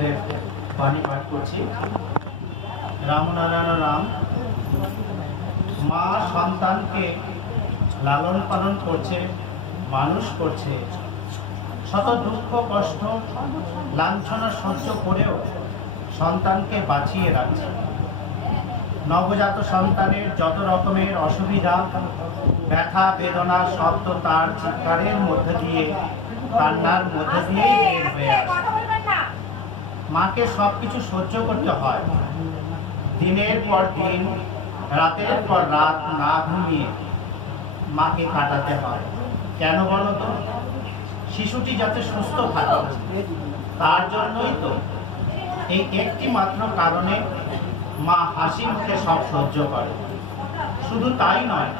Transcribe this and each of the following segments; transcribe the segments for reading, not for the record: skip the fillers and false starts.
ঠাকুরের বাণী পাঠ করছি। রামনারায়ণ রাম। মা সন্তানকে লালন পালন করছে, মানুষ করছে, শত দুঃখ কষ্ট লাঞ্ছনা সহ্য করেও সন্তানকে বাঁচিয়ে রাখছে। নবজাত সন্তানের যত রকমের অসুবিধা, ব্যথা বেদনা শব্দ তার চিৎকারের মধ্যে দিয়ে, কান্নার মধ্যে দিয়েই বের হয়ে আসে। মাকে সবকিছু সহ্য করতে হয়। দিনের পর দিন, রাতের পর রাত না ঘুমিয়ে মাকে কাটাতে হয়। কেন বলো তো? শিশুটি যাতে সুস্থ থাকে, তার জন্যই তো। এই একটি মাত্র কারণে মা হাসি মুখে সব সহ্য করে। শুধু তাই নয়,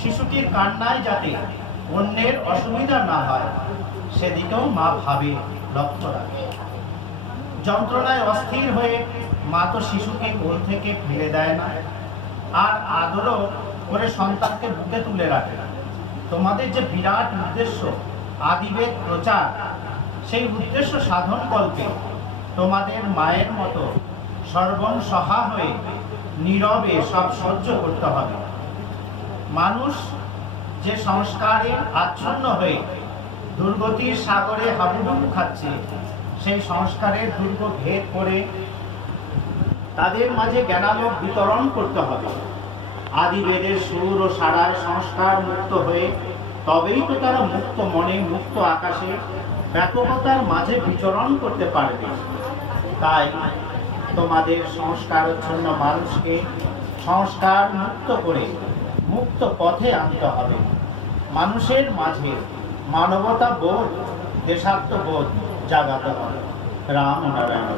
শিশুটির কান্নায় যাতে অন্যের অসুবিধা না হয় সেদিকেও মা ভাবে, লক্ষ্য রাখে। যন্ত্রণায় অস্থির হয়ে মা তো শিশুকে কোল থেকে ফেলে দেয় না, আর আদরও করে সন্তানকে বুকে তুলে রাখে। তোমাদের যে বিরাট উদ্দেশ্য আদিবেদ প্রচার, সেই উদ্দেশ্য সাধন কল্পে তোমাদের মায়ের মতো সর্বংসহা হয়ে নীরবে সব সহ্য করতে হবে। মানুষ যে সংস্কারে আচ্ছন্ন হয়ে দুর্গতির সাগরে হাবুডুবু খাচ্ছে, সেই সংস্কারের দুর্গ ভেদ করে তাদের মাঝে জ্ঞানালোক বিতরণ করতে হবে। আদিবেদের সুর ও সারায় সংস্কার মুক্ত হয়ে তবেই তো তারা মুক্ত মনে, মুক্ত আকাশে ব্যাপকতার মাঝে বিচরণ করতে পারবে। তাই তোমাদের সংস্কারচ্ছন্ন মানুষকে সংস্কার মুক্ত করে মুক্ত পথে আনতে হবে। মানুষের মাঝে মানবতা বোধ, দেশাত্মবোধ জাগাতে হবে। রাম নারায়ণ।